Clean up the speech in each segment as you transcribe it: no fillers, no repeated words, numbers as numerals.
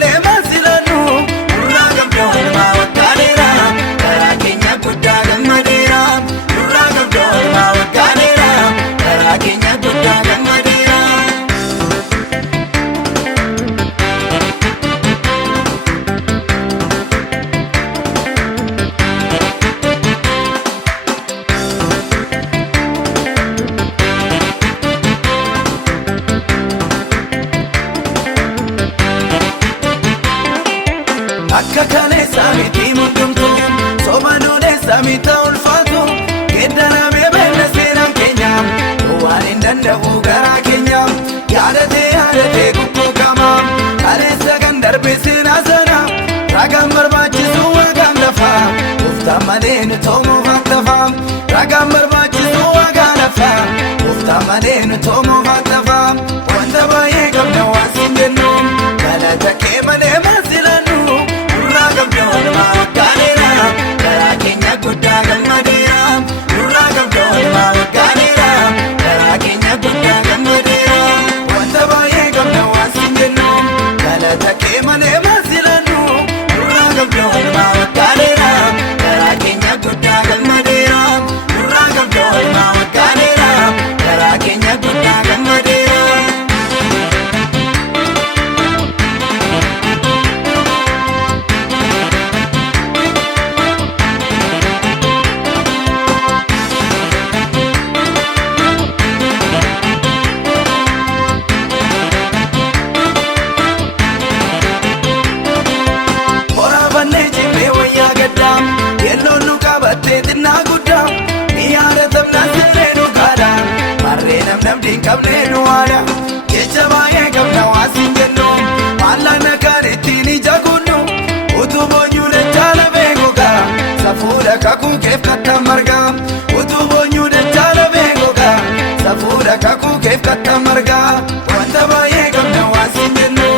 malee maasilannu nurraa qabdoo ilmaa waggaaleera karaa keenya guddaa gammadeera nurraa qabdoo ilmaa waggaaleera karaa keenya guddaa gammadeera. Akka kaleessa miti mundumtu sooma duudessa mita ulfaatu geeddaramee beekna seenaan keenya waan hin danda'u garaa keenya yaadatee kukkuukama kaleessa kan darbe seenaa sana ragaan barbaachisu waaqaan lafa uftaan malee nu toomuuf aktafa ragaan barbaachisu waaqaan lafa uftaan malee nu toomuuf aktafa wanta baay'ee qabna waan siin jennu galata kee malee maasilannu nurraa qabdoo ilmaa waggaaleera karaa keenya guddaa gammadeera nurraa qabdoo ilmaa waggaaleera karaa keenya guddaa gammadeera wanta baay'ee qabna waan siin jennu galata kee malee maasilannu nurraa qabdoo ilmaa waggaaleera karaa keenya guddaa gammadeera nurraa qabdoo ilmaa waggaaleera karaa keenya guddaa gammadeera. Yelloon nu qabattee xinnaa guddaa ni yaadatamna sirree nu kaadha marree namni hin qabne nu haadha jecha baay'ee qabna waan siin jennu maallaqa kan ittiin ija kunnu utuu boonyuu dachaa lafee gogaa safuudha kakuu keef kattan margaa utuu boonyuu dachaa lafee gogaa safuudha kakuu keef kattan margaa wanta baay'ee qabna waan siin jennu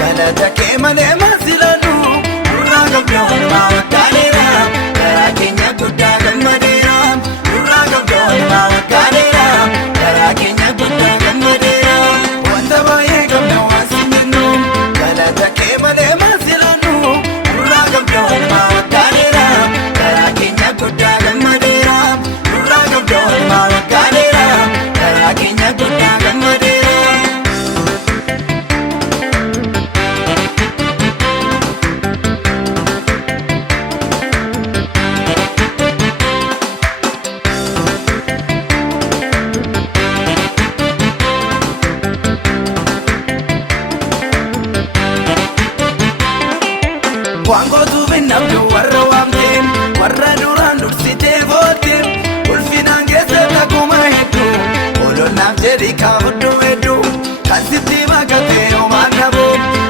galata kee malee maasilannu nurraa qabdoo ilmaa waggaaleera karaa keenya guddaa gammadeera nurraa qabdoo ilmaa waggaaleera karaa keenya guddaa gammadeera wanta baay'ee qabna waan siin jennu galata kee malee maasilannu nurraa qabdoo ilmaa waggaaleera karaa keenya guddaa gammadeera nurraa qabdoo ilmaa waggaaleera karaa keenya guddaa gammadeera. Waan gootuuf hin dhabdu warra waamteen warra duraan dursitee booddee ulfinaan keessatti akkuma hedduu ololnaaf jedhi kaafudhu hedduu kan sitti makatee homaan dhabu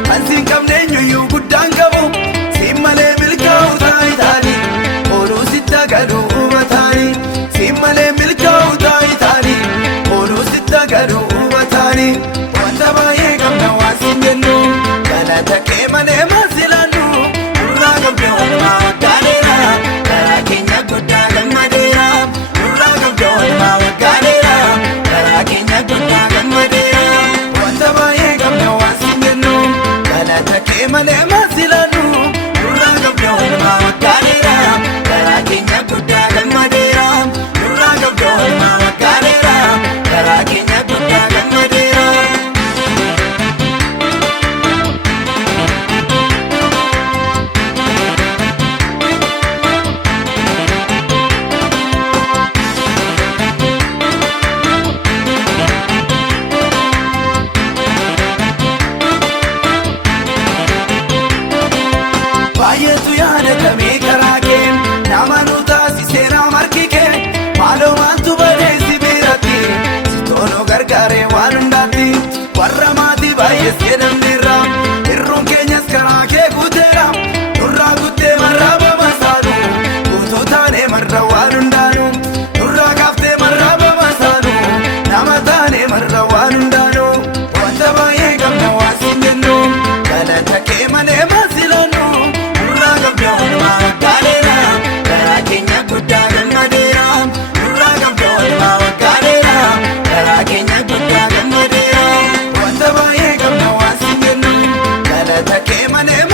kan siin qabne eenyuyyuu guddaan qabu siin malee milkaa'u taa'itaani ooluu sitti agaduu hubataani siin malee milkaa'u taa'itaani ooluu sitti agaduu hubataani wanta baay'ee qabna waan siin jennu galata kee malee maasilannu nurraa qabdoo ilmaa waggaaleera karaa keenya guddaa gammadeera nurraa qabdoo ilmaa waggaaleera karaa keenya guddaa gammadeera wanta baay'ee qabna waan siin jennu galata kee malee maasilannu nurraa qabdoo ilmaa waggaaleera karaa keenya guddaa gammadeera nurraa qabdoo ilmaa waggaaleera karaa keenya guddaa gammadeera. Baay'eetu yaadatamee karaa kee nama nu taasisee nama harki kee maaloo maaltu badeessi biratti si toonoo gargaaree waan hundaatti warra maatii baay'ees jedhamneerra hirruun keenyas karaa kee guuteera nurraa guuttee marraa bamasaanu guutuu taanee marra waan hundaanu nurraa kaaftee marraa bamasaanu nama taanee marra waan hundaanu wanta baay'ee qabna waan siin jennu galata kee malee maasilannu nurraa qabdoo ilmaa waggaaleera karaa keenya guddaa gammadeera nurraa qabdoo ilmaa waggaaleera karaa keenya guddaa gammadeera wanta baay'ee qabna waan siin jennu baanee